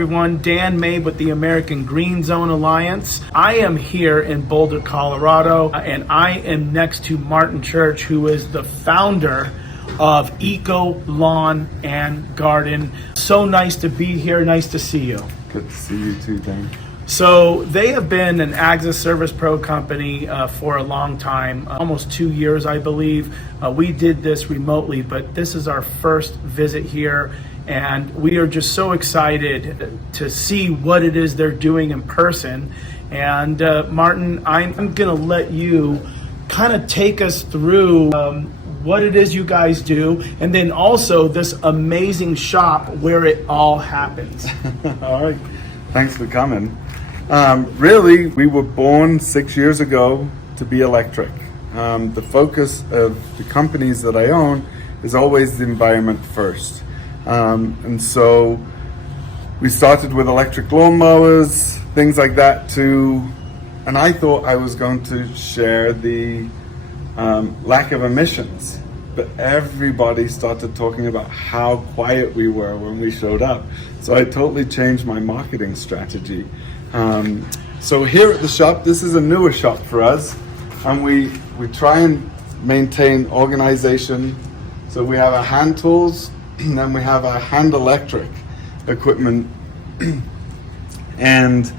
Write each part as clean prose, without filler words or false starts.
everyone. Dan Mabe with the American Green Zone Alliance. I am here in Boulder, Colorado, and I am next to Martyn Church, who is the founder of Eco Lawn and Garden. So nice to be here. Nice to see you. Good to see you too, Dan. So they have been an AGZA Service Pro company for a long time, almost 2 years, I believe. We did this remotely, but this is our first visit here, and we are just so excited to see what it is they're doing in person. And Martyn, I'm going to let you kind of take us through what it is you guys do, and then also this amazing shop where it all happens. All right, thanks for coming. Really, we were born 6 years ago to be electric. The focus of the companies that I own is always the environment first. And so we started with electric lawnmowers, things like that and I thought I was going to share the lack of emissions. But everybody started talking about how quiet we were when we showed up. So I totally changed my marketing strategy. So here at the shop, this is a newer shop for us, and we try and maintain organization. So we have our hand tools, and then we have our hand electric equipment. And,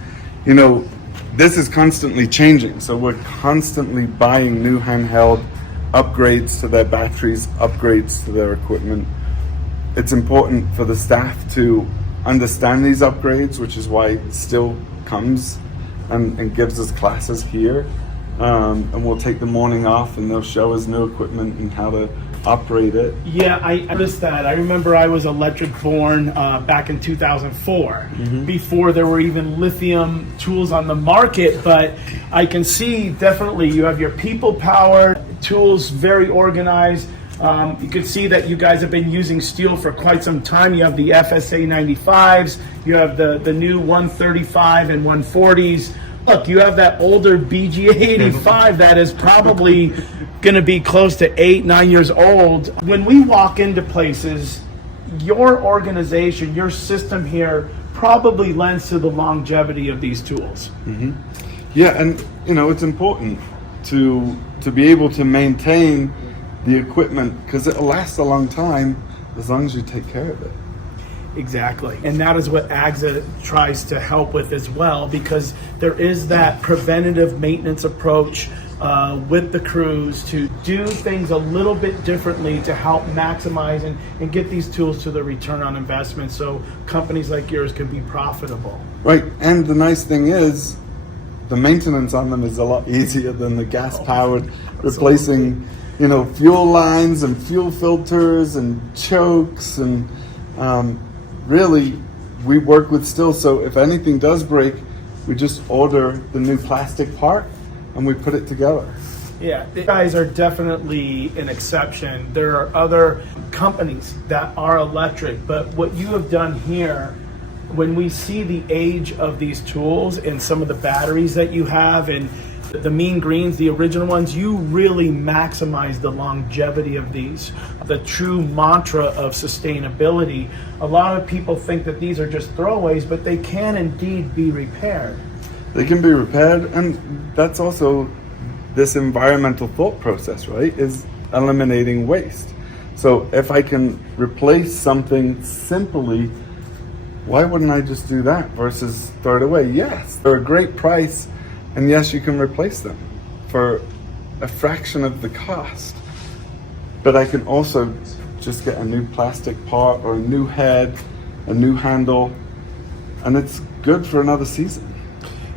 you know, this is constantly changing. So we're constantly buying new handheld upgrades to their batteries, upgrades to their equipment. It's important for the staff to understand these upgrades, which is why it still comes and gives us classes here. And we'll take the morning off and they'll show us new equipment and how to operate it. Yeah, I noticed that. I remember I was electric born back in 2004, before there were even lithium tools on the market. But I can see definitely you have your people powered tools, very organized. You can see that you guys have been using steel for quite some time. You have the FSA 95s, you have the new 135 and 140s. Look, you have that older BGA 85 that is probably going to be close to 8-9 years old. When we walk into places, your organization, your system here probably lends to the longevity of these tools. Yeah, and you know, it's important to be able to maintain the equipment because it'll last a long time as long as you take care of it. Exactly. And that is what AGZA tries to help with as well, because there is that preventative maintenance approach with the crews to do things a little bit differently to help maximize and get these tools to the return on investment so companies like yours can be profitable. Right. And the nice thing is the maintenance on them is a lot easier than the gas powered replacing, you know, fuel lines and fuel filters and chokes, and really we work with steel, so if anything does break, we just order the new plastic part and we put it together. Yeah, you guys are definitely an exception. There are other companies that are electric, but what you have done here, when we see the age of these tools and some of the batteries that you have and the mean greens, the original ones, you really maximize the longevity of these, the true mantra of sustainability. A lot of people think that these are just throwaways, but they can indeed be repaired. They can be repaired, and that's also this environmental thought process, right? Is eliminating waste. So if I can replace something simply, why wouldn't I just do that versus throw it away? Yes, they're a great price. And yes, you can replace them for a fraction of the cost. But I can also just get a new plastic part or a new head, a new handle, and it's good for another season.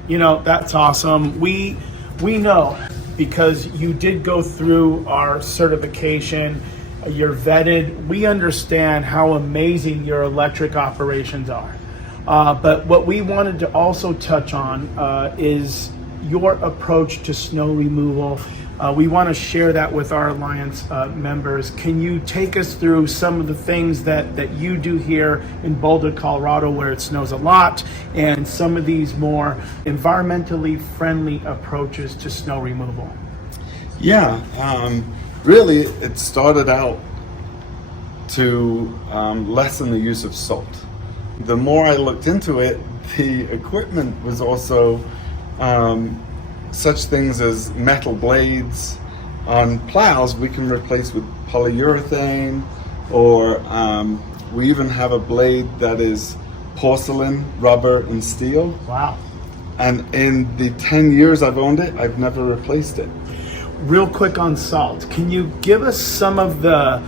You know, that's awesome. We know, because you did go through our certification, you're vetted, we understand how amazing your electric operations are. But what we wanted to also touch on is your approach to snow removal. We want to share that with our Alliance members. Can you take us through some of the things that you do here in Boulder, Colorado, where it snows a lot, and some of these more environmentally friendly approaches to snow removal? Yeah, really it started out to lessen the use of salt. the more I looked into it, the equipment was also such things as metal blades on plows we can replace with polyurethane, or we even have a blade that is porcelain, rubber, and steel. Wow. And in the 10 years I've owned it, I've never replaced it. Real quick on salt, can you give us some of the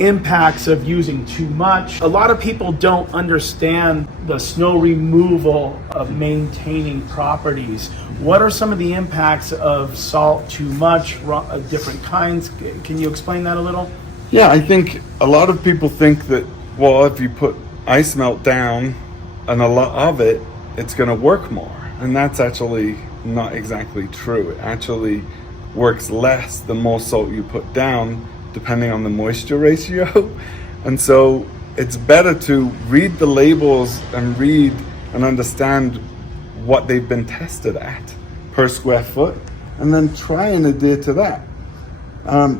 impacts of using too much? A lot of people don't understand the snow removal of maintaining properties. What are some of the impacts of salt too much, different kinds? Can you explain that a little? Yeah, I think a lot of people think that, well, if you put ice melt down and a lot of it, it's going to work more. And that's actually not exactly true. It actually works less the more salt you put down, depending on the moisture ratio. And so it's better to read the labels and read and understand what they've been tested at per square foot, and then try and adhere to that.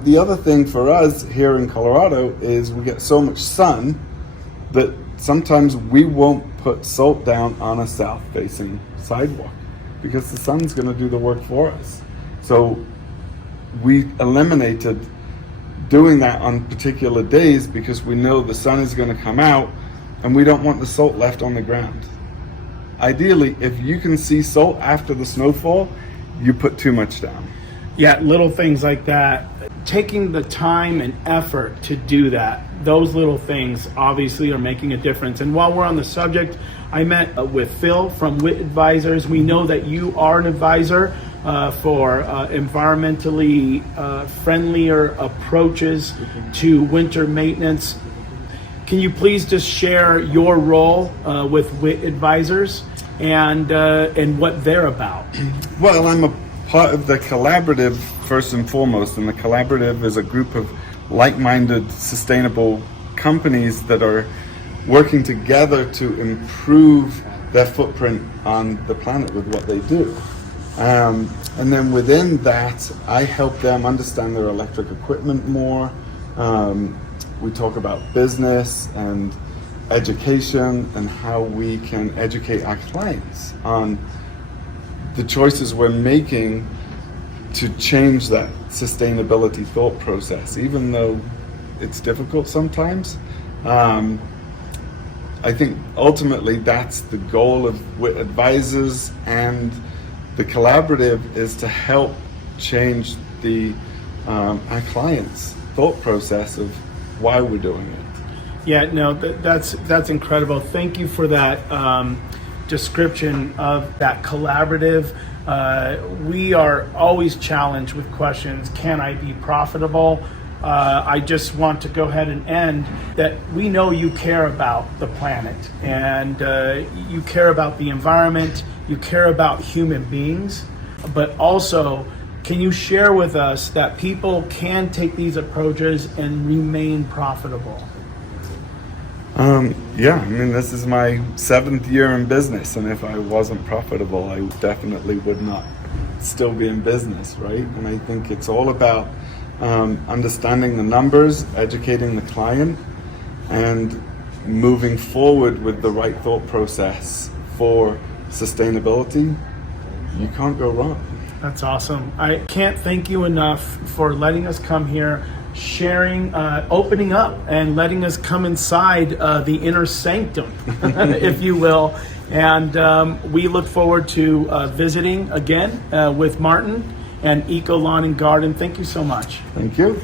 The other thing for us here in Colorado is we get so much sun that sometimes we won't put salt down on a south-facing sidewalk because the sun's going to do the work for us. So we eliminated doing that on particular days because we know the sun is going to come out and we don't want the salt left on the ground. Ideally, if you can see salt after the snowfall, you put too much down. Yeah, little things like that. Taking the time and effort to do that, those little things obviously are making a difference. And while we're on the subject, I met with Phil from WIT Advisors. We know that you are an advisor for environmentally friendlier approaches to winter maintenance. Can you please just share your role with WIT Advisors and what they're about? Well, I'm a part of the collaborative first and foremost, and the collaborative is a group of like-minded, sustainable companies that are working together to improve their footprint on the planet with what they do. And then within that, I help them understand their electric equipment more. We talk about business and education and how we can educate our clients on the choices we're making to change that sustainability thought process, even though it's difficult sometimes. I think ultimately that's the goal of WIT Advisors, and the collaborative is to help change the our clients' thought process of why we're doing it. Yeah, no, that's incredible. Thank you for that description of that collaborative. We are always challenged with questions. Can I be profitable? I just want to go ahead and end that we know you care about the planet, and you care about the environment, you care about human beings, but also can you share with us that people can take these approaches and remain profitable? Yeah, I mean, this is my 7th year in business, and if I wasn't profitable, I definitely would not still be in business, right? And I think it's all about understanding the numbers, educating the client, and moving forward with the right thought process for sustainability. You can't go wrong. That's awesome. I can't thank you enough for letting us come here, sharing, opening up, and letting us come inside the inner sanctum, if you will. And we look forward to visiting again with Martyn and Eco Lawn and Garden. Thank you so much. Thank you.